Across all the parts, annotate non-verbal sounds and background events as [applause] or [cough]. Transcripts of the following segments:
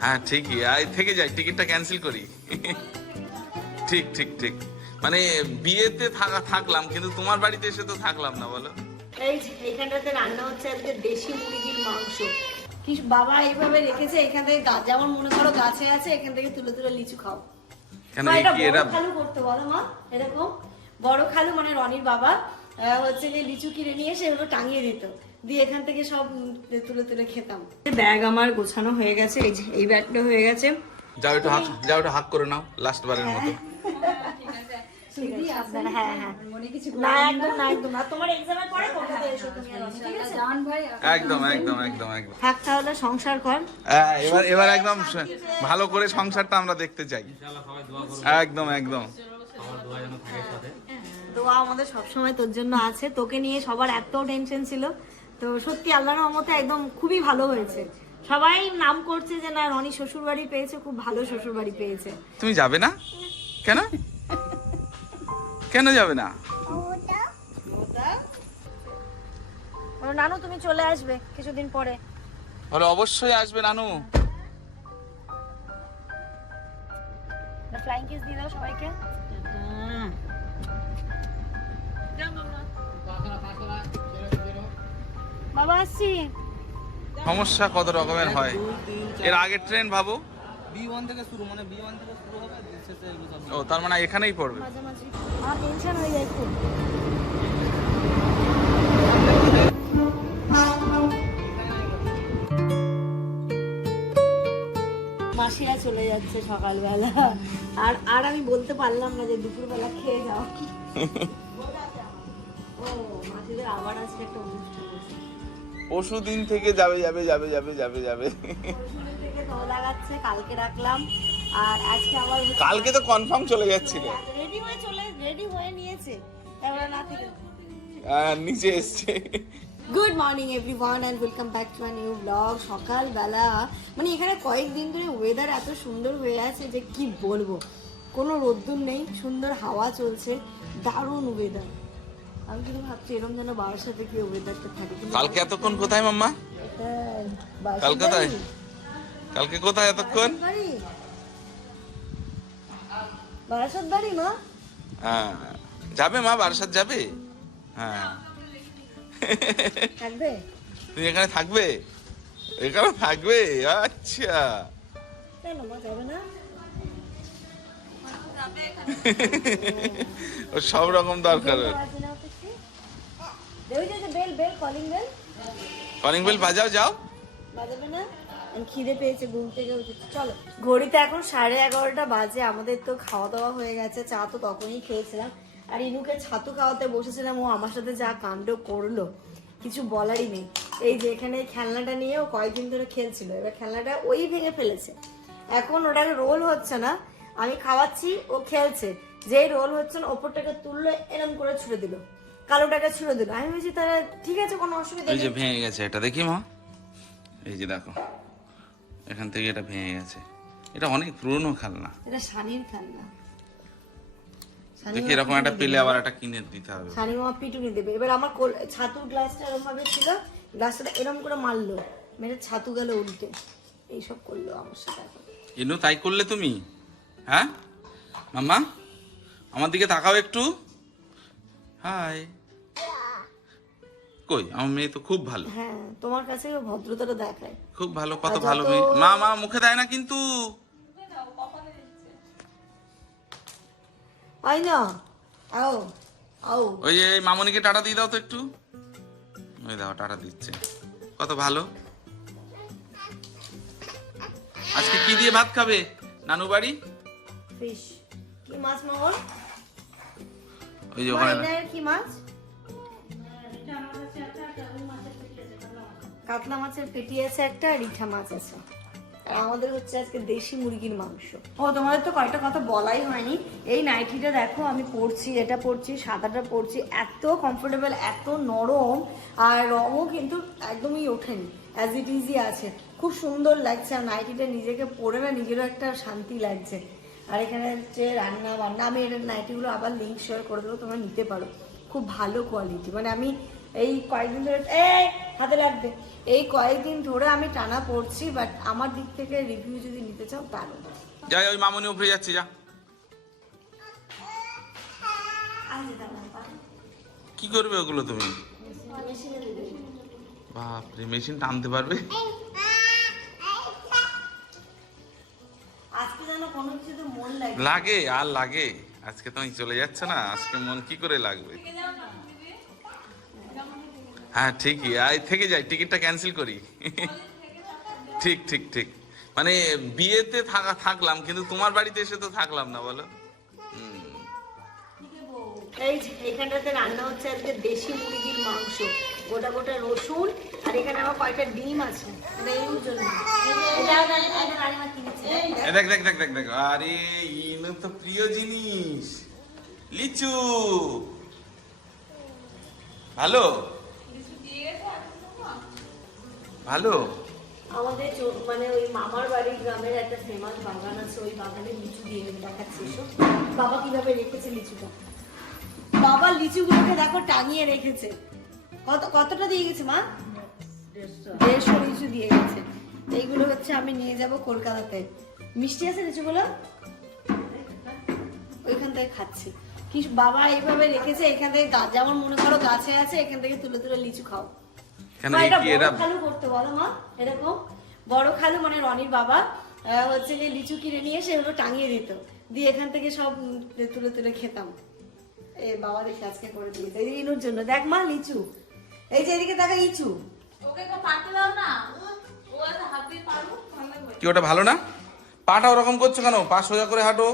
হ্যাঁ ঠিকই। আই থেকে যাই টিকিটটা ক্যান্সেল করি। ঠিক ঠিক ঠিক। মানে বিয়েতে থাকা থাকলাম কিন্তু তোমার বাড়িতে এসে তো থাকলাম না বলো। এই যে এইখানটাতে রান্না হচ্ছে আজকে দেশি মুরগির মাংস। কি বাবা এইভাবে রেখেছে? এখান থেকে গা- যেমন মনে করো গাছে আছে এখান থেকে তুলে তুলে লিচু খাও। কেন এই কি এটা খালু করতে বলো মা এরকম। বড় খালু মানে রনির বাবা আহ, হচ্ছে যে লিচু কিনে নিয়ে এসে এগুলো টাঙিয়ে দিত। দিয়ে এখান থেকে সব তুলে তুলে খেতাম। ব্যাগ আমার গোছানো হয়ে গেছে এই যে এই ব্যাগটা হয়ে গেছে। যাও একটু হাক যাও একটু হাক করে নাও লাস্ট বারের মতো। আপনারা হ্যাঁ হ্যাঁ না একদম না একদম না। তোমার এক্সামের পরে কলকাতা এসো তুমি আর ঠিক আছে? একদম একদম একদম একদম। থাক তাহলে সংসার কর। হ্যাঁ, এবার এবার একদম ভালো করে সংসারটা আমরা দেখতে চাই। একদম একদম। দোয়া আমাদের সবসময় তোর জন্য আছে। তোকে নিয়ে সবার এত টেনশন ছিল। তো সত্যি আল্লাহর রহমতে একদম খুবই ভালো হয়েছে। সবাই নাম করছে যে না রনি শ্বশুর বাড়ি পেয়েছে খুব ভালো শ্বশুর বাড়ি পেয়েছে। তুমি যাবে না? কেন? কেন যাবে না? ও, নানু তুমি চলে আসবে কিছুদিন পরে। বলে অবশ্যই আসবে নানু। ফ্লাইং কিস দিয়ে দাও সবাইকে। বাবা আসছি। সমস্যা কত রকমের হয়? এর আগের ট্রেন ভাবো। বি ওয়ান থেকে শুরু মানে বি ওয়ান থেকে শুরু হবে ও তার মানে এখানেই পড়বে। আমার টেনশন হয়ে যায় খুব। মাসিরা চলে যাচ্ছে সকালবেলা। আর আর আমি বলতে পারলাম না যে দুপুরবেলা খেয়ে যাও। [laughs] ও মাসিদের আবার আজকে একটা অনুষ্ঠান পরশু দিন থেকে যাবে যাবে যাবে যাবে যাবে যাবে। লাগাচ্ছে কালকে রাখলাম। আর আজকে আবার কালকে তো কনফার্ম চলে যাচ্ছিল। রেডি হয়ে চলে রেডি হয়ে নিয়েছে। তারপরে না থেকে নিচে এসছে। Good morning everyone and welcome back to new blog সকালবেলা মানে এখানে কয়েকদিন ধরে ওয়েদার এত সুন্দর হয়ে আছে যে কি বলব? কোনো রোদ্দুর নেই সুন্দর হাওয়া চলছে দারুণ ওয়েদার আমি কিন্তু ভাবছি এরকম যেন বাবার সাথে কি ওয়েদারটা থাকে। কালকে এতক্ষণ কোথায় মাম্মা? এটা বাসার কলকাতায়? কালকে কোথায় এতক্ষণ? বাসার বাড়ি। বারাসাত বাড়ি মা। হ্যাঁ। যাবে মা বারাসাত যাবে? হ্যাঁ। থাকবে? তুমি এখানে থাকবে? এখানে থাকবে? আচ্ছা। কেন মা যাবে না? ওর সব রকম দরকার? ওই যে যে bell bell calling bell calling bell বাজাও যাও। বাজাবে না? আমি খিদে পেয়েছে ঘুম থেকে উঠেছি। চলো। ঘড়িতে এখন সাড়ে এগারোটা বাজে আমাদের তো খাওয়া দাওয়া হয়ে গেছে চা তো তখনই খেয়েছিলাম। আর ইনুকে ছাতু খাওয়াতে বসেছিলাম ও আমার সাথে যা কাণ্ড করল কিছু বলারই নেই। এই যে এখানে খেলনাটা নিয়ে ও কয়েকদিন ধরে খেলছিল এবার খেলনাটা ওই ভেঙে ফেলেছে। এখন ওটাকে রোল হচ্ছে না আমি খাওয়াচ্ছি ও খেলছে। যেই রোল হচ্ছে না ওপরটাকে তুললো এরম করে ছুড়ে দিল। কালোটাকে ছুড়ে দিল। আমি বলছি তাহলে ঠিক আছে কোনো অসুবিধা এই যে ভেঙে গেছে এটা দেখি মা। এই যে দেখো এখান থেকে এটা ভেঙে গেছে। এটা অনেক পুরনো খেলনা। এটা শানির খেলনা। দেখি এরকম একটা পেলে আবার একটা কিনে দিতে হবে। শানি মামা পিটুনি দেবে। এবার আমার ছাতুর গ্লাসটা এরকম ভাবে ছিল গ্লাসটা এরকম করে মারলো। মেরে ছাতু গেল উল্টে। এইসব করল আমার সাথে এখন। তাই করলে তুমি? হ্যাঁ? মাম্মা আমার দিকে তাকাও একটু। হাই। কই? আমার মেয়ে তো খুব ভালো। হ্যাঁ তোমার কাছে ভদ্রতাটা দেখায়। খুব ভালো কত আচ্ছা, ভালো মেয়ে। মা মা মুখে দেয় না কিন্তু। না আও আও। ওই যে মামনিকে টাটা দিয়ে দাও তো একটু। ওই দাও টাটা দিচ্ছে। কত ভালো। আজকে কি দিয়ে ভাত খাবে? নানু বাড়ি? ফিশ। কি মাছ ওই যে ওখানে কি মাছ? কাতলা মাছের পেটি আছে একটা রিঠা মাছ আছে। আর আমাদের হচ্ছে আজকে দেশি মুরগির মাংস। ও, তোমাদের তো কয়েকটা কথা বলাই হয়নি। এই নাইটিটা দেখো, আমি পরছি, এটা পরছি, সাদাটা পরছি, এত কমফোর্টেবল এত নরম, আর রঙও কিন্তু একদমই ওঠেনি অ্যাজ ইট ইজি আছে। খুব সুন্দর লাগছে, আর নাইটিটা নিজেকে পরে না নিজেরও একটা শান্তি লাগছে। আর এখানে হচ্ছে রান্না বান্না, আমি এর নাইটিগুলো আবার লিঙ্ক শেয়ার করে দেবো, তোমরা নিতে পারো। খুব ভালো কোয়ালিটি মানে আমি এই কয়েকদিন ধরে, এই হাতে লাগবে। এই কয়েকদিন ধরে আমি টানা পড়ছি বাট আমার দিক থেকে রিভিউ যদি নিতে চাও দারুণ যাই ওই মামনি উপরে যাচ্ছি যা। আজ কি করবে ওগুলো তুমি। বাপরে মেশিন টানতে পারবে? মন লাগে লাগে আর লাগে। আজকে তুমি চলে যাচ্ছে না আজকে মন কি করে লাগবে? হ্যাঁ ঠিকই। আই থেকে যাই টিকিটটা ক্যান্সেল করি। ঠিক ঠিক ঠিক। মানে বিয়েতে থাকা থাকলাম কিন্তু তোমার বাড়িতে এসে তো থাকলাম না বলো। হুম। এই এখানটাতে রান্না হচ্ছে আজকে দেশি মুরগির মাংস। গোটা গোটা রসুন আর এখানে আমার কয়টা ডিম আছে। জন্য। দেখ দেখ দেখ দেখ দেখ। আরে ইনু তো প্রিয় জিনিস। লিচু। ভালো? ভালো? আমাদের মানে ওই মামার বাড়ির গ্রামের একটা ফেমাস বাগান আছে ওই বাগানে লিচু দিয়ে দেখাচ্ছে বাবা কীভাবে রেখেছে লিচুটা? বাবা লিচুগুলোকে দেখো টাঙিয়ে রেখেছে। কত কতটা দিয়ে গেছে মা? দেড়শো। লিচু দিয়ে গেছে। এইগুলো হচ্ছে আমি নিয়ে যাব কলকাতাতে। মিষ্টি আছে লিচুগুলো? ওইখান থেকে খাচ্ছি। কি বাবা এইভাবে রেখেছে এখান থেকে যেমন মনে করো গাছে আছে এখান থেকে তুলে তুলে লিচু খাও। কেন এটা বড় খালু করতে বলো মা। এরকম বড় খালু মানে রনির বাবা হচ্ছে যে লিচু কিনে নিয়ে এসে এগুলো টাঙিয়ে দিত। দিয়ে এখান থেকে সব তুলে তুলে খেতাম। এ বাবা দেখে আজকে করে দিয়েছে। এই যে ইনুর জন্য। দেখ মা লিচু। এই যে এদিকে দেখা ওকে তো দাও না। কি ওটা ভালো না? পাটা ওরকম করছ কেন? পা সোজা করে হাঁটো।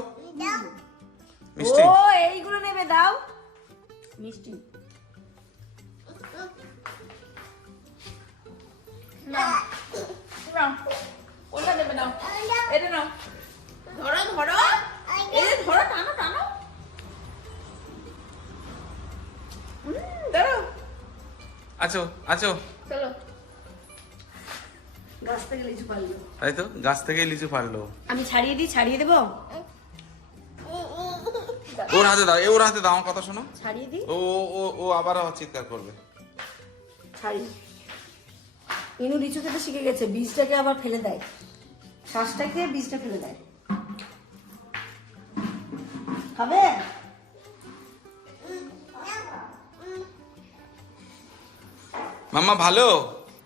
মিষ্টি। ও এইগুলো নেবে দাও। মিষ্টি। নাও ওটা দেবে নাও এটা নাও ধরো ধরো এই যে ধরো টানো টানো হুম, আছো আছো। চলো গাছ থেকে লিচু পারল। তাই তো গাছ থেকে লিচু পারল আমি ছাড়িয়ে দিই ছাড়িয়ে দেবো? ওর হাতে দাও ওর হাতে দাও আমার কথা শোনো। ছাড়িয়ে দিই? ও ও- ও আবার চিৎকার করবে। ছাড়ি ইনু লিচু খেতে শিখে গেছে বীজটাকে আবার ফেলে দেয়। শ্বাসটা খেয়ে বীজটা ফেলে দেয়। হবে মাম্মা ভালো?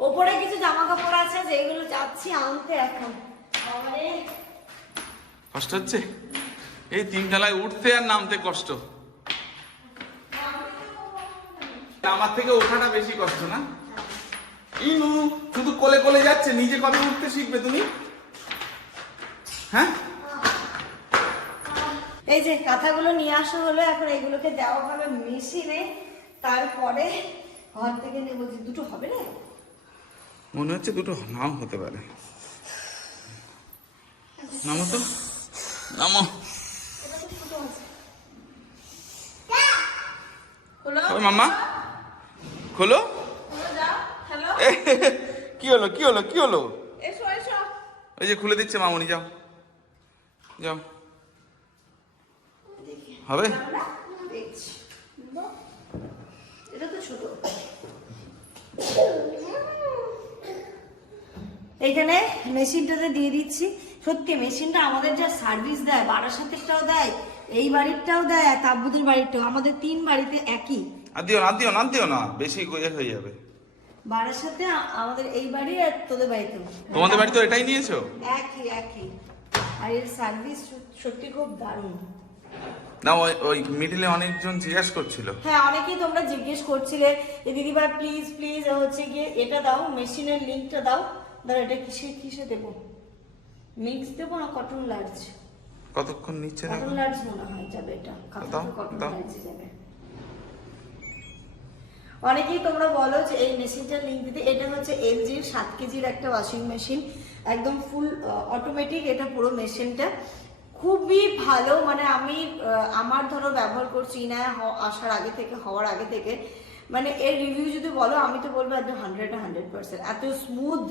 ওপরে কিছু জামা কাপড় আছে যেগুলো যাচ্ছি আনতে এখন। কষ্ট হচ্ছে? এই তিন তলায় উঠতে আর নামতে কষ্ট। আমার থেকে ওঠাটা বেশি কষ্ট না? ইনু! কোলে কোলে যাচ্ছে নিজে কবে উঠতে শিখবে তুমি? হ্যাঁ? এই যে কাঁথাগুলো নিয়ে আসা হলো এখন এগুলোকে দেওয়া হবে মেশিনে তারপরে ঘর থেকে নেব। যে দুটো হবে না? মনে হচ্ছে দুটো নাম হতে পারে। নামো তো। নামো। খোলো। ওই খোলো। খোলো যাও। হ্যালো। এ, কি হলো কি হলো কি হলো? এসো এসো। ওই যে খুলে দিচ্ছে মামুনি যাও। যাও। হবে? দেখছি। এটা তো ছোট। এইখানে মেশিনটাতে দিয়ে দিচ্ছি। সত্যি মেশিনটা আমাদের যা সার্ভিস দেয় বারাসাতেরটাও দেয় এই বাড়িরটাও দেয় আর তাব্বুদের বাড়িরটাও। আমাদের তিন বাড়িতে একই। আর দিও না দিও না দিও না। বেশি গোয়ে হয়ে যাবে। বারাসাতে আমাদের এই বাড়ি আর তোদের বাড়িতেও তোমাদের বাড়ি তো এটাই নিয়েছো? একই একই। আর এর সার্ভিস সত্যি খুব দারুণ। না ওই ওই মিডিলে অনেকজন জিজ্ঞাসা করছিল। হ্যাঁ অনেকেই তোমরা জিজ্ঞেস করছিলে যে দিদিভাই প্লিজ প্লিজ হচ্ছে গিয়ে এটা দাও মেশিনের লিঙ্কটা দাও। দাঁড়া এটা কিসে কিসে দেবো? মিক্স দেবো না কটন লার্জ কতক্ষণ নিচ্ছে কটন লার্জ মনে হয় যাবে এটা। কটন। লার্জে যাবে। অনেকেই তোমরা বলো যে এই মেশিনটার লিঙ্ক দিতে, এটা হচ্ছে এলজির সাত কেজির একটা ওয়াশিং মেশিন একদম ফুল অটোমেটিক এটা পুরো মেশিনটা। খুবই ভালো মানে আমি আমার ধরো ব্যবহার করছি না আসার আগে থেকে, হওয়ার আগে থেকে। মানে এর রিভিউ যদি বলো আমি তো বলব একদম হান্ড্রেড হান্ড্রেড পার্সেন্ট এত স্মুথ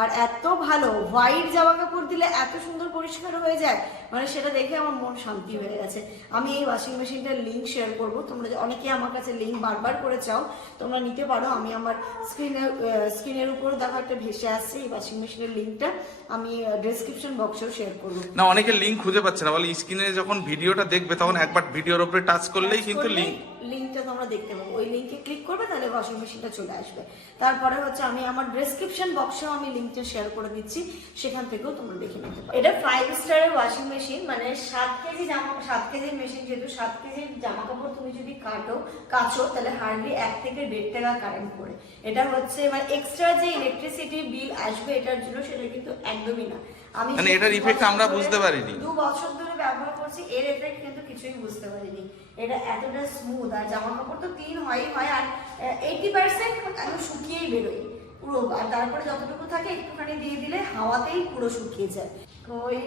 আর এত ভালো। হোয়াইট জামা কাপড় দিলে এত সুন্দর পরিষ্কার হয়ে যায় মানে সেটা দেখে আমার মন শান্তি হয়ে গেছে। আমি এই ওয়াশিং মেশিনটার লিঙ্ক শেয়ার করব। তোমরা অনেকে আমার কাছে লিঙ্ক বারবার করে চাও তোমরা নিতে পারো। আমি আমার স্ক্রিনের স্ক্রিনের উপর দেখো একটা ভেসে আসছে এই ওয়াশিং মেশিনের লিঙ্কটা আমি ডেসক্রিপশন বক্সেও শেয়ার করব। না অনেকে লিঙ্ক খুঁজে পাচ্ছে না। বলে স্ক্রিনে যখন ভিডিওটা দেখবে তখন একবার ভিডিওর উপরে টাচ করলেই কিন্তু লিঙ্ক লিঙ্কটা তোমরা দেখতে পাবো। ওই লিঙ্কে ক্লিক করবে তাহলে ওয়াশিং মেশিনটা চলে আসবে। তারপরে হচ্ছে আমি আমার ডেসক্রিপশন বক্সেও আমি লিঙ্কটা শেয়ার করে দিচ্ছি সেখান থেকেও তোমরা দেখে নিতে পারো। এটা ফাইভ স্টারের ওয়াশিং মেশিন মানে সাত কেজি জামা সাত কেজির মেশিন যেহেতু সাত কেজির জামা কাপড় তুমি যদি কাটো কাচো তাহলে হার্ডলি এক থেকে দেড় টাকা কারেন্ট পড়ে। এটা হচ্ছে মানে এক্সট্রা যে ইলেকট্রিসিটি বিল আসবে এটার জন্য সেটা কিন্তু একদমই না। আমি মানে এটার বছর আমরা বুঝতে পারিনি। দু বছর ধরে ব্যবহার করছি এর এফেক্ট কিন্তু কিছুই বুঝতে পারিনি। এটা এতটা স্মুথ আর জামা কাপড় তো তিন হয়ই হয়, আর এইটি পার্সেন্ট একদম শুকিয়েই বেরোয় পুরো, আর তারপরে যতটুকু থাকে একটুখানি দিয়ে দিলে হাওয়াতেই পুরো শুকিয়ে যায়। কই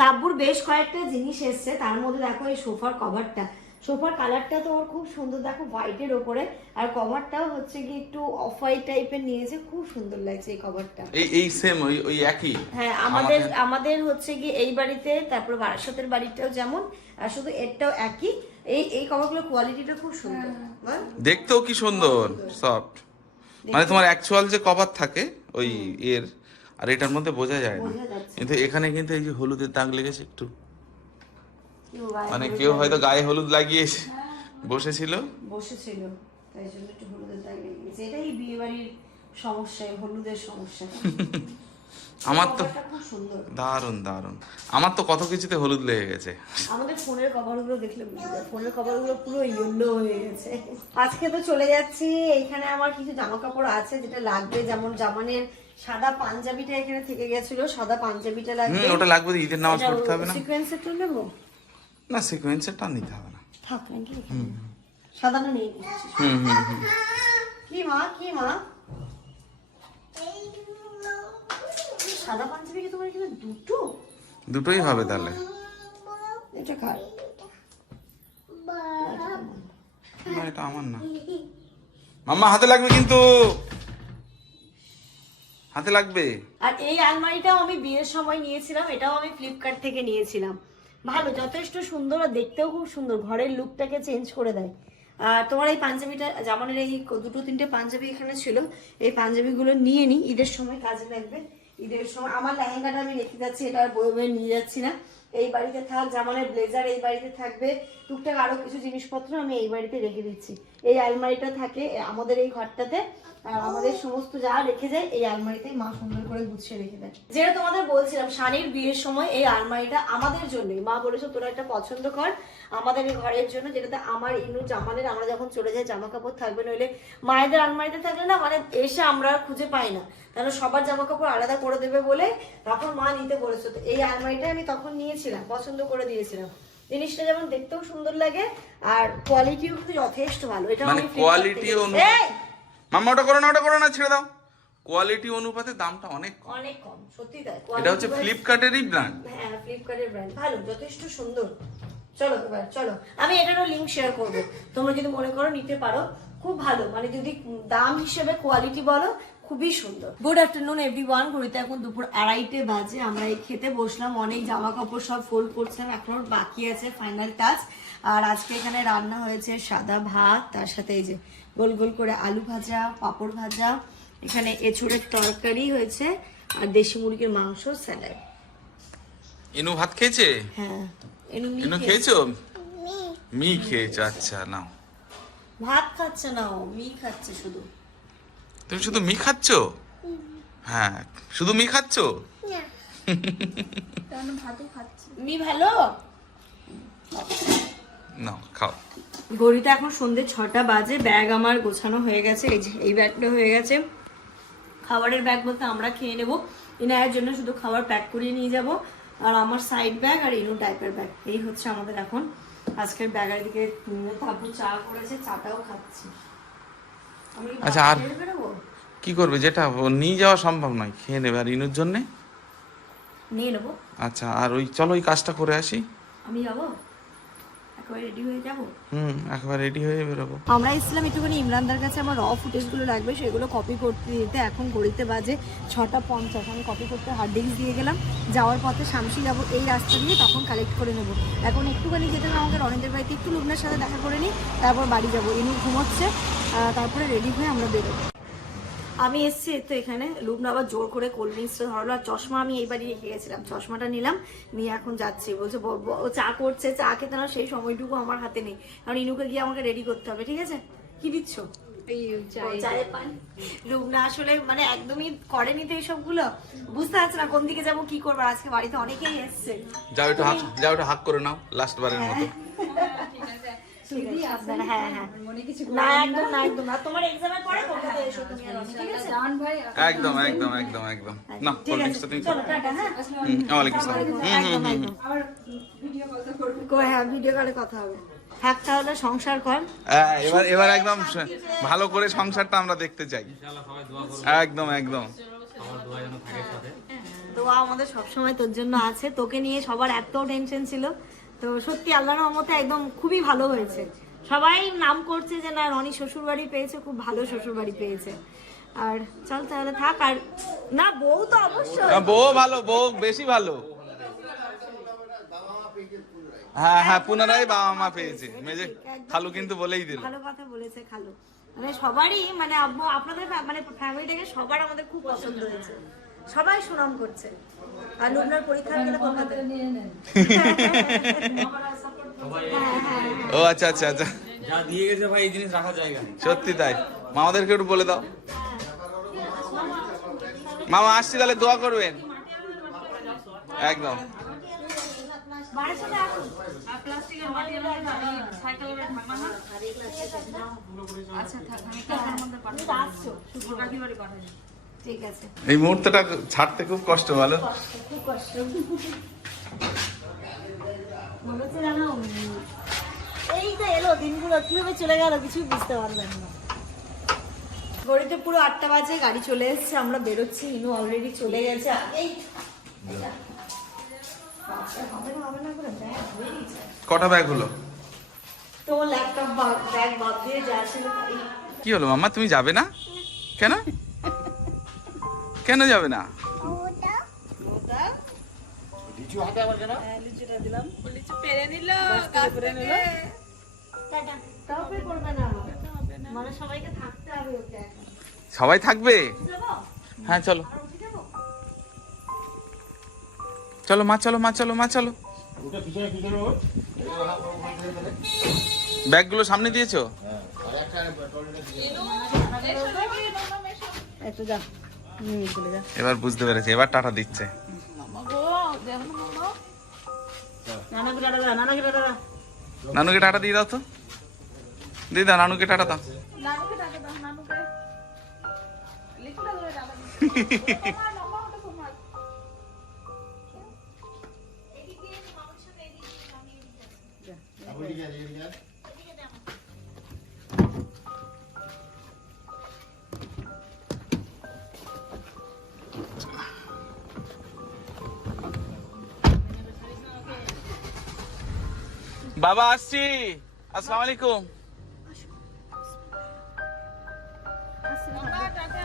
তাব্বুর বেশ কয়েকটা জিনিস এসছে, তার মধ্যে দেখো এই সোফার কভারটা সোফার কালারটা তো ওর খুব সুন্দর দেখো হোয়াইটের ওপরে। আর কভারটাও হচ্ছে কি একটু অফ হোয়াইট টাইপের নিয়েছে খুব সুন্দর লাগছে এই কভারটা। এই এই সেম ওই ওই একই? হ্যাঁ আমাদের আমাদের? হচ্ছে কি এই বাড়িতে তারপর বারাসাতের বাড়িটাও যেমন আর শুধু এরটাও একই। এই এই কভারগুলোর কোয়ালিটিটা খুব সুন্দর বল? দেখতেও কি সুন্দর সফট মানে তোমার অ্যাকচুয়াল যে কভার থাকে ওই এর আর এটার মধ্যে বোঝা যায় না। কিন্তু এখানে কিন্তু এই যে হলুদের দাগ লেগেছে একটু। মানে কেউ হয়তো গায়ে হলুদ লাগিয়েছে। বসেছিল? বসেছিল তাই জন্য একটু হলুদের এটাই বিয়ে বাড়ির সমস্যা হলুদের সমস্যা। [laughs] আমার তো দারুণ দারুণ। আমার তো কত কিছুতে হলুদ লেগে গেছে। আমাদের ফোনের কভারগুলো দেখলে ফোনের কভারগুলো পুরো ইয়েলো হয়ে গেছে। আজকে তো চলে যাচ্ছি। এখানে আমার কিছু জামা কাপড় আছে যেটা লাগবে। যেমন জামানের সাদা পাঞ্জাবিটা এখানে থেকে গেছিল। সাদা পাঞ্জাবিটা লাগবে। ওটা লাগবে ঈদের নামাজ পড়তে হবে না? নেব। না সিকোয়েন্সেরটা নিতে হবে না। থাক। সাদাটা নিয়ে হুম হুম হুম। কি মা কি মা? সাদা পাঞ্জাবি কি তোমার এখানে দুটো? দুটোই হবে তাহলে। এটা কার না এটা আমার না। মাম্মা হাতে লাগবে কিন্তু। হাতে লাগবে। আর এই আলমারিটাও আমি বিয়ের সময় নিয়েছিলাম এটাও আমি ফ্লিপকার্ট থেকে নিয়েছিলাম। ভালো, যথেষ্ট সুন্দর আর দেখতেও খুব সুন্দর। ঘরের লুকটাকে চেঞ্জ করে দেয়। আর তোমার এই পাঞ্জাবিটা, জামানের এই দুটো তিনটে পাঞ্জাবি এখানে ছিল। এই পাঞ্জাবিগুলো নিয়ে নিই ঈদের সময় কাজে লাগবে। ঈদের সময় আমার লেহেঙ্গাটা আমি রেখে যাচ্ছি, এটা আর বয়ে বয়ে নিয়ে যাচ্ছি না। এই বাড়িতে থাক, জামানের ব্লেজার এই বাড়িতে থাকবে। টুকটাক আরও কিছু জিনিসপত্র আমি এই বাড়িতে রেখে দিচ্ছি। এই আলমারিটা থাকে আমাদের এই ঘরটাতে। আমাদের সমস্ত যা রেখে যায়, এই আলমারিতে মা সুন্দর করে গুছিয়ে রেখে দেয়। যেটা তোমাদের বলছিলাম, শানির বিয়ের সময় এই আলমারিটা আমাদের জন্যই। মা বলেছে, তোরা একটা পছন্দ কর আমাদের এই ঘরের জন্য, যেটাতে আমার, ইনু জামানের আমরা যখন চলে যাই জামা কাপড় থাকবে, নইলে মায়েদের আলমারিতে থাকলে না মানে এসে আমরা খুঁজে পাই না। কেন সবার জামা কাপড় আলাদা করে দেবে বলে তখন মা নিতে বলেছে। তো এই আলমারিটা আমি তখন নিয়েছিলাম, পছন্দ করে দিয়েছিলাম। জিনিসটা যেমন দেখতেও সুন্দর লাগে আর কোয়ালিটিও কিন্তু যথেষ্ট ভালো। এটা মানে quality অনু- মাম্মা ওটা করো না ওটা করো না ছেড়ে দাও। কোয়ালিটি অনুপাতে দামটা অনেক কম। অনেক কম সত্যি তাই। এটা হচ্ছে ফ্লিপকার্টেরই ব্র্যান্ড হ্যাঁ ফ্লিপকার্টের ব্র্যান্ড ভালো যথেষ্ট সুন্দর। চলো এবার চলো। আমি এটারও লিঙ্ক শেয়ার করব। তোমরা যদি মনে করো নিতে পারো খুব ভালো। মানে যদি দাম হিসেবে কোয়ালিটি বলো খুবই সুন্দর। গুড আফটারনুন এভরি ওয়ান ঘড়িতে এখন দুপুর আড়াইটে বাজে। আমরা এই খেতে বসলাম। অনেক জামা কাপড় সব ফোল্ড করছিলাম এখনও বাকি আছে ফাইনাল টাচ আর আজকে এখানে রান্না হয়েছে সাদা ভাত তার সাথে এই যে গোল গোল করে আলু ভাজা পাঁপড় ভাজা। এখানে এঁচুড়ের তরকারি হয়েছে আর দেশি মুরগির মাংস স্যালাড। এনু ভাত খেয়েছে? হ্যাঁ। এনু খেয়েছে। খেয়েছো? মি খেয়েছো আচ্ছা নাও। ভাত খাচ্ছে না ও মি খাচ্ছে শুধু। তুমি শুধু মি খাচ্ছ? হ্যাঁ শুধু মি খাচ্ছ? মি ভালো? নাও খাও। ঘড়িতে এখন সন্ধ্যে ছটা বাজে ব্যাগ আমার গোছানো হয়ে গেছে এই যে এই ব্যাগটা হয়ে গেছে। খাবারের ব্যাগ বলতে আমরা খেয়ে নেব। ইনায়ের জন্য শুধু খাবার প্যাক করিয়ে নিয়ে যাব। আর আমার সাইড ব্যাগ আর ইনু টাইপের ব্যাগ এই হচ্ছে আমাদের এখন। আজকের ব্যাগের দিকে তারপর চা করেছে চাটাও খাচ্ছি। আচ্ছা, আর- কি করবে? যেটা নিয়ে যাওয়া সম্ভব নয়। খেয়ে নেবে। আর ইনুর জন্যে? নিয়ে নেব। আচ্ছা আর ওই চলো ওই কাজটা করে আসি। আমি যাব? একেবারে রেডি হয়ে যাব? হুম একবার রেডি হয়ে বেরোবো। আমরা এসেছিলাম একটুখানি ইমরানদার কাছে আমার র ফুটেজগুলো লাগবে সেগুলো কপি করতে দিতে। এখন ঘড়িতে বাজে ছটা পঞ্চাশ। আমি কপি করতে হার্ড ডিস্ক দিয়ে গেলাম। যাওয়ার পথে শামসি যাব এই রাস্তা দিয়ে তখন কালেক্ট করে নেব। এখন একটুখানি যেতে আমাকে রনেদের বাড়িতে একটু লুবনার সাথে দেখা করে নিই তারপর বাড়ি যাব। ইনু ঘুমোচ্ছে তারপরে রেডি হয়ে আমরা বেরোবো। আমি এসেছি তো এখানে লুবনা আবার জোর করে কোল্ড ড্রিঙ্কসটা ধরলো আর চশমা আমি এই বাড়ি রেখে গেছিলাম। চশমাটা নিলাম নিয়ে এখন যাচ্ছি। বলছে ও চা করছে চা খেতে না সেই সময়টুকু আমার হাতে নেই। কারণ ইনুকে গিয়ে আমাকে রেডি করতে হবে ঠিক আছে? কি দিচ্ছ? লুবনা আসলে মানে একদমই করেনি তো এইসবগুলো। বুঝতে পারছে না কোন দিকে যাব কি করব? আজকে বাড়িতে অনেকেই এসছে। যাও একটু হাক যাও একটু হাক করে নাও লাস্ট বারের মতো [laughs] ঠিক আছে, আপনারা- হ্যাঁ হ্যাঁ না একদম একদম না। তোমার এক্সামের পরে কলকাতা এসো তুমি আর আমি, ঠিক আছে? একদম একদম একদম একদম। না ঠিক কোল্ড আছে ড্রিঙ্কসটা তুমি চলো টাটা হ্যাঁ? হ্যাঁ ভিডিও কলে কথা হবে। থাক তাহলে সংসার কর। হ্যাঁ, এবার এবার একদম ভালো করে সংসারটা আমরা দেখতে চাই। একদম একদম। দোয়া আমাদের সবসময় তোর জন্য আছে। তোকে নিয়ে সবার এত টেনশন ছিল। তো সত্যি আল্লাহর রহমতে একদম খুবই ভালো হয়েছে। সবাই নাম করছে যে না রনি শ্বশুর বাড়ি পেয়েছে খুব ভালো শ্বশুর বাড়ি পেয়েছে। আর চল তাহলে থাক আর না বউ তো অবশ্যই। বউ ভালো বউ বেশি ভালো। হ্যাঁ হ্যাঁ পুনরায় বাবা মা পেয়েছে। মেজে খালু কিন্তু বলেই দিল। ভালো কথা বলেছে খালু। মানে সবারই মানে আব্বু আপনাদের মানে ফ্যামিলিটাকে সবার আমাদের খুব পছন্দ হয়েছে। সবাই সুনাম করছে। আর লুবনার পরীক্ষা গেলে কলকাতা ও আচ্ছা আচ্ছা আচ্ছা। যা দিয়ে গেছে ভাই এই জিনিস রাখা জায়গা। সত্যি তাই। মামাদেরকে একটু বলে দাও। মামা আসছি তাহলে দোয়া করবেন। একদম। আচ্ছা থাক আমি কাকার মধ্যে পাঠাবো তো আসছো শুক্র বাড়ি পাঠাবো ঠিক আছে। এই মুহূর্তটা ছাড়তে খুব কষ্ট ভালো? খুব কষ্ট মনে হচ্ছে জানো এই তো এলো দিনগুলো কীভাবে চলে গেল কিছুই বুঝতে পারলাম না। ঘড়িতে পুরো আটটা বাজে গাড়ি চলে এসেছে আমরা বেরোচ্ছি ইনু অলরেডি চলে গেছে। কটা ব্যাগ হলো? তোমার ল্যাপটপ ব্যাগ বাদ দিয়ে যা কি হলো মামা তুমি যাবে না? কেন? কেন যাবে না? হ্যাঁ, লিচুটা দিলাম। লিচু পেরে নিল টাটা কাউকে করবে না মানে সবাইকে থাকতে হবে ওকে। এখন সবাই থাকবে? হ্যাঁ চলো। চলো মা চলো মা চলো মা চলো। ব্যাগগুলো সামনে দিয়েছ? একটু যা যা। এবার বুঝতে পেরেছি এবার টাটা দিচ্ছে। নানাকে টাটা দিয়ে দাও তো। দিয়ে দাও নানুকে টাটা দাও। নানুকে বাবা আসছি। আসসালামু আলাইকুম।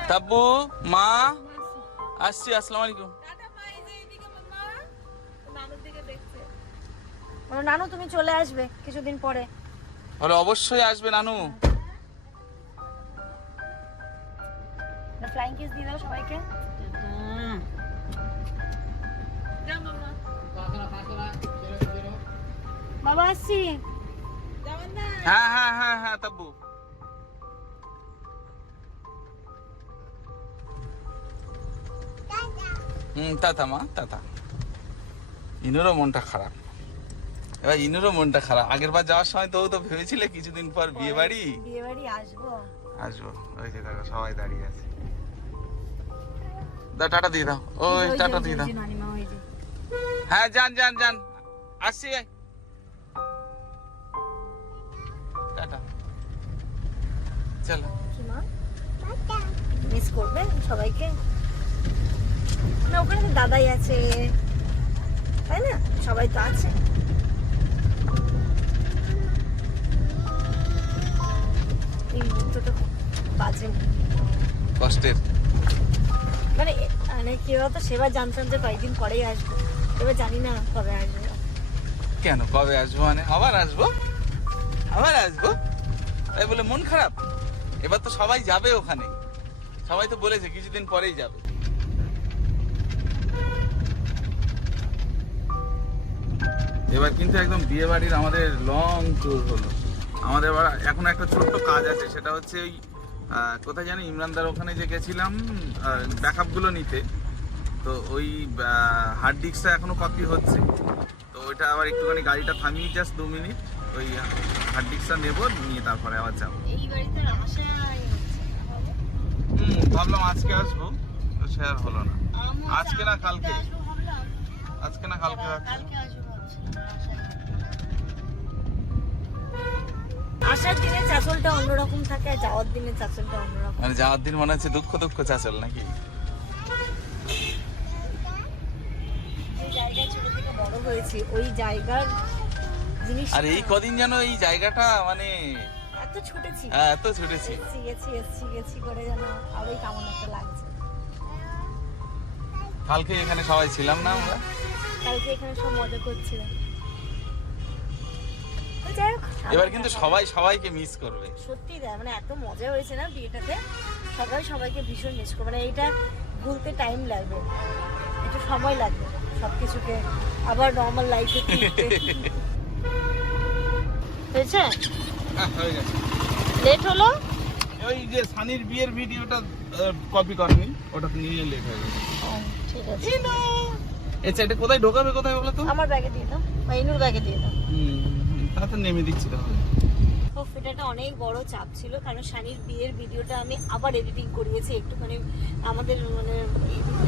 তাব্বু মা আসছি আসসালামু আলাইকুম। নানু তুমি চলে আসবে কিছুদিন পরে। বলে অবশ্যই আসবে নানু। ফ্লাইং কিস দিয়ে দাও সবাইকে। বাবা আসছি। হ্যাঁ হ্যাঁ হ্যাঁ হ্যাঁ তাব্বু। হুম তাতা মা তাতা ইনুরও মনটা খারাপ। এবার ইনুরও মনটা খারাপ। আগের বার যাওয়ার সময় তো তো ভেবেছিলে কিছুদিন পর বিয়ে বাড়ি। বিয়ে বাড়ি আসব। আসব। ওই যে দেখো সবাই দাঁড়িয়ে আছে। দাও টাটা দিয়ে দাও। ওই টাটা দিয়ে দাও। হ্যাঁ যান যান যান। আসছি। চলো। মিস করবে সবাইকে। না ওখানে তো দাদাই আছে। তাই না? সবাই তো আছে। এই মুহূর্তটা বাজে। কষ্টের। মানে মানে কেউ তো সেবার জানতাম যে কয়েকদিন পরেই আসব। এবার জানি না কবে আসবে। কেন? কবে আসব মানে? আবার আসব? আবার আসব? তাই বলে মন খারাপ? এবার তো সবাই যাবে ওখানে। সবাই তো বলেছে কিছুদিন পরেই যাবে। এবার কিন্তু একদম বিয়ে বাড়ির আমাদের লং ট্যুর হলো। আমাদের এবার এখন একটা ছোট্ট কাজ আছে, সেটা হচ্ছে ওই কোথায় জানি, ইমরানদার ওখানে যে গেছিলাম ব্যাকআপগুলো নিতে। তো ওই হার্ড ডিস্কটা এখনও কপি হচ্ছে। তো ওইটা আবার একটুখানি গাড়িটা থামিয়ে জাস্ট দু মিনিট। ওই হার্ড ডিস্কটা নেব নিয়ে তারপরে আবার যাব। এই বাড়িতে। হুম ভাবলাম আজকে আসব তো সে আর হলো না। আজকে না কালকে। আজকে না কালকে। আসার দিনে চাচলটা অন্যরকম থাকে আর যাওয়ার দিনে চাচলটা অন্যরকম মানে যাওয়ার দিন মনে হচ্ছে দুঃখ দুঃখ চাচল নাকি? যে জায়গায় ছোট থেকে বড় হয়েছি ওই জায়গার জিনিস আর এই কদিন যেন এই জায়গাটা মানে এত ছুটেছি। আহ, এত ছুটেছি। এসছি গেছি এসছি গেছি করে যেন আরোই কেমন একটা লাগছে। কালকে এখানে সবাই ছিলাম না আমরা? কালকে এখানে সব মজা করছিলাম এবার কিন্তু সবাই সবাইকে মিস করবে। সত্যি দেয় মানে এত মজা হয়েছে না বিয়েটাতে? সবাই সবাইকে ভীষণ মিস করবে। মানে এইটা ভুলতে টাইম লাগবে। একটু সময় লাগবে সব কিছুকে আবার নর্মাল লাইফে [laughs] হয়েছে? হ্যাঁ, হয়ে গেছে। লেট হলো? ওই যে সানির বিয়ের ভিডিওটা কপি করনি ওটা নিয়ে লেট হয়ে গেছে। ঠিক আছে। আচ্ছা এটা কোথায় ঢোকাবে কোথায় বলো তো? আমার ব্যাগে দিয়ে দাও। বা ইনুর ব্যাগে দিয়ে দাও। হুম তা তো নেমে দিচ্ছি তাহলে। এটা একটা অনেক বড় চাপ ছিল, কারণ শানির বিয়ের ভিডিওটা আমি আবার এডিটিং করিয়েছি, একটুখানি আমাদের মানে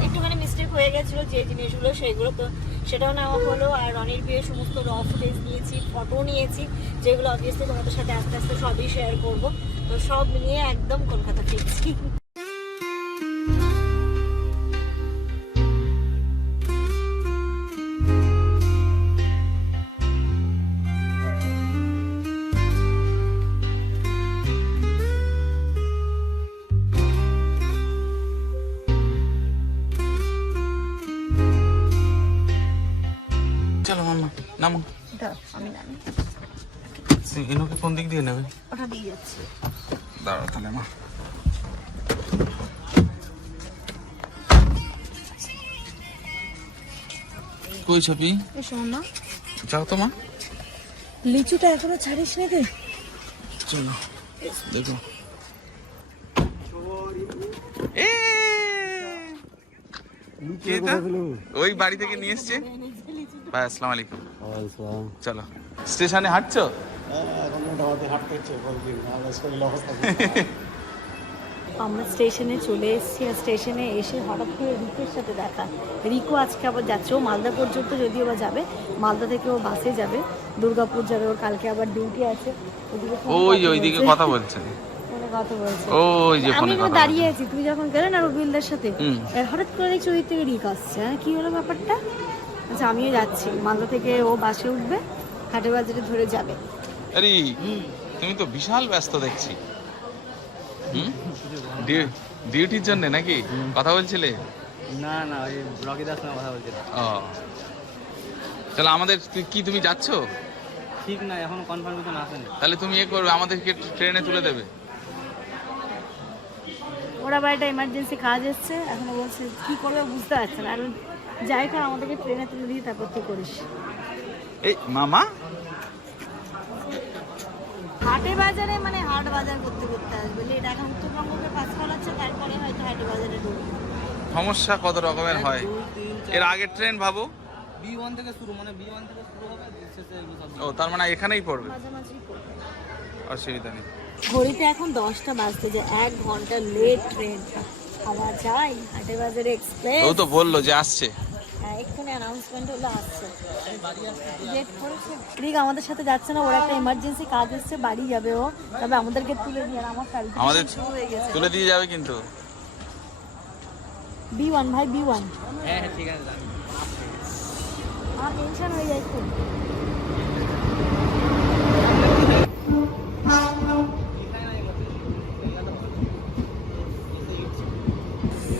একটুখানি মিস্টেক হয়ে গেছিল যে জিনিসগুলো সেগুলো তো সেটাও নেওয়া হলো। আর রনির বিয়ের সমস্ত র ফুটেজ নিয়েছি ফটো নিয়েছি, যেগুলো অবভিয়াসলি তোমাদের সাথে আস্তে আস্তে সবই শেয়ার করব। তো সব নিয়ে একদম কলকাতা ফিরছি। দাঁড়াও তাহলে মা। কই মা। যাও তো মা। লিচুটা এখনও ছাড়িস নি রে চলো দেখো? ওই বাড়ি থেকে নিয়ে এসছে? ভাই আসসালামু আলাইকুম। চলো। স্টেশনে হাঁটছো? এখন মোটামুটি হাঁটতে হচ্ছে বলদিন আমার শরীর অবস্থা আমরা স্টেশনে চলে এসেছি আর স্টেশনে এসে হঠাৎ করে রিকুর সাথে দেখা। রিকু আজকে আবার যাচ্ছে ও মালদা পর্যন্ত যদিও বা যাবে মালদা থেকে ও বাসে যাবে দুর্গাপুর যাবে ওর কালকে আবার ডিউটি আছে। ওই কথা ওইদিকে বলছে। কথা বলছে। ওই যে আমি এখানে দাঁড়িয়ে আছি তুই যখন গেলে না রবিলদের সাথে হঠাৎ করে দেখছি ওই থেকে রিক আসছে হ্যাঁ কি হলো ব্যাপারটা? আচ্ছা আমিও যাচ্ছি মালদা থেকে ও বাসে উঠবে হাটে বাজারে ধরে যাবে। আরে তুমি তো বিশাল ব্যস্ত দেখছি। হুম? ডিউ- ডিউটির জন্য নাকি? কথা বলছিলে? না না ওই রকি দাস না কথা বলছিলাম। ও। তাহলে আমাদের কি- কি তুমি যাচ্ছ? ঠিক না এখন কনফার্ম কিছু না আসেনি। তাহলে তুমি এ করবে আমাদেরকে ট্রেনে তুলে দেবে। ওরা বাড়িটা এমার্জেন্সি কাজ এসছে এখনও বলছে কি করবে বুঝতে পারছে না। আর যাই কর আমাদেরকে ট্রেনে তুলে দিয়ে তারপর তুই করিস। এই মামা? হাটে বাজারে মানে হাট বাজার করতে করতে আসবে। লেট এখন উত্তরবঙ্গকে পাস করাচ্ছে তারপরে হয়তো হাটে বাজারে ঢুকবে। সমস্যা কত রকমের হয়? এর আগের ট্রেন ভাবো। বি ওয়ান থেকে শুরু মানে বি ওয়ান থেকে শুরু হবে ও তার মানে এখানেই পড়বে? অসুবিধা নেই। ঘড়িতে এখন দশটা বাজতে যায় এক ঘণ্টা লেট ট্রেনটা আবার যাই হাটে বাজারে এক্সপ্রেস ও তো বলল যে আসছে। আমাদের সাথে যাচ্ছে না ওর একটা এমার্জেন্সি কাজ এসছে বাড়ি যাবে ও। তবে আমাদেরকে তুলে দিয়ে আমার আমাদের তুলে দিয়ে যাবে কিন্তু। বি ওয়ান ভাই বি ওয়ান হ্যাঁ, হ্যাঁ ঠিক আছে আমার টেনশন হয়ে যায়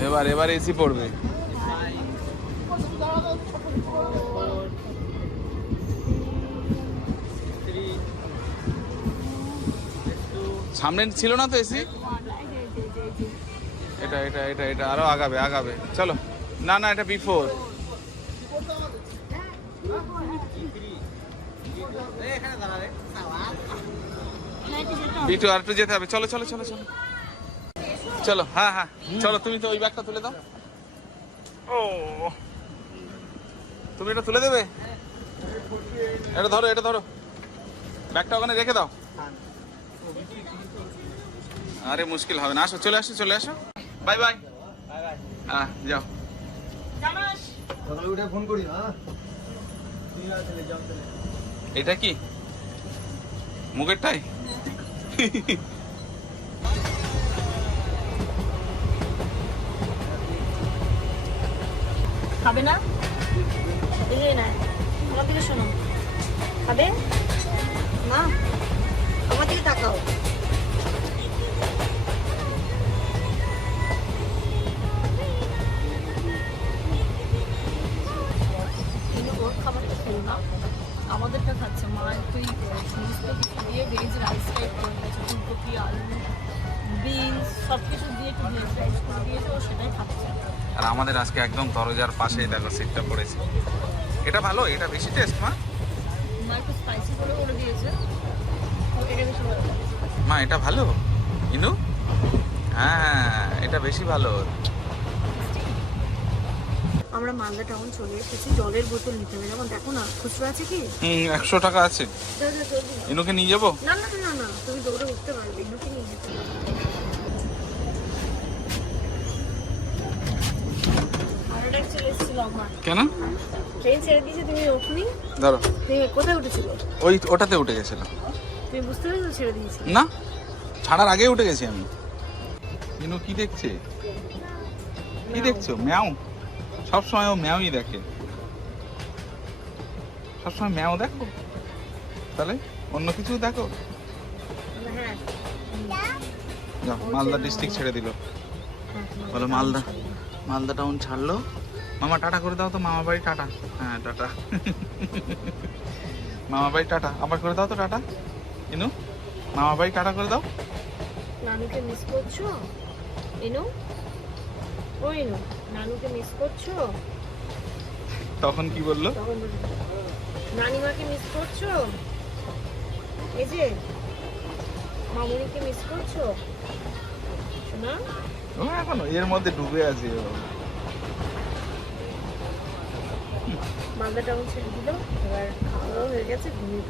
এবার এবার এসি পড়বে। সামনে ছিল না তো এসি? এটা এটা এটা এটা, আরও আগাবে আগাবে। চলো। না না, এটা বিফোর বিটু আর একটু যেতে হবে। চলো চলো চলো চলো। চলো হ্যাঁ হ্যাঁ। চলো, তুমি তো ওই ব্যাগটা তুলে দাও। ও। তুমি এটা তুলে দেবে? এটা ধরো এটা ধরো। ব্যাগটা ওখানে রেখে দাও। আরে মুশকিল হবে না আসো চলে আসো চলে আসো। Bye bye. হ্যাঁ যাও। উঠে ফোন করি হ্যাঁ? এটা কি? মুগেরটাই খাবে না? এগিয়ে না আমার দিকে শোনো। খাবে? মা আমার দিকে তাকাও। মা একটু ই করে সমস্ত কিছু দিয়ে ভেজ রাইস টাইপ করে দিয়েছে ফুলকপি আলু বিনস সব কিছু দিয়ে একটু ভেজ রাইস করে দিয়েছে ও সেটাই খাচ্ছে আর আমাদের আজকে একদম দরজার পাশেই দেখো সিটটা পড়েছে। এটা ভালো? এটা বেশি টেস্ট মা? মা একটু স্পাইসি করে করে দিয়েছে। এটা বেশি ভালো। মা এটা ভালো? ইনু হ্যাঁ এটা বেশি ভালো। আমরা মালদা টাউন চলে এসেছি জলের বোতল নিতে হবে। যেমন দেখো না খুচরো আছে কি? হুম একশো টাকা আছে। যাও, যাও, জলদি ইনুকে নিয়ে যাব? না না না, না তুমি দৌড়ে উঠতে পারবে এগুলোকে নিয়ে যেতে হবে। ভাড়াটা চলে এসেছিল আমার। কেন? ট্রেন ছেড়ে দিয়েছে তুমি ওঠুনি? ধরো তুমি কোথায় উঠেছিল? ওই ওটাতে উঠে গেছিলাম। তুমি বুঝতে পেরেছ ছেড়ে দিয়েছি? না ছাড়ার আগে উঠে গেছি আমি। ইনু কি দেখছে? কি দেখছ? ম্যাও। সব সময় ও ম্যাওই দেখে। সবসময় ম্যাও দেখো? তাহলে অন্য কিছু দেখো? হ্যাঁ। যাও মালদা ডিস্ট্রিক্ট ছেড়ে দিল। হ্যাঁ, বলো মালদা। মালদা টাউন ছাড়লো। মামা টাটা করে দাও তো মামা বাড়ি টাটা। হ্যাঁ টাটা। মামা বাড়ি টাটা। আবার করে দাও তো টাটা। ইনু মামা বাড়ি টাটা করে দাও। নানুকে মিস করছ? এনো ও এনো নানুকে মিস করছ? তখন কি বলল? নানিমাকে মিস করছ? এই যে মামুনিকে মিস করছ? শোনা? এখন এর মধ্যে ডুবে আছে ও। মালদা টাউন ছেড়ে দিল এবার খাওয়া হয়ে গেছে ঘুমিয়ে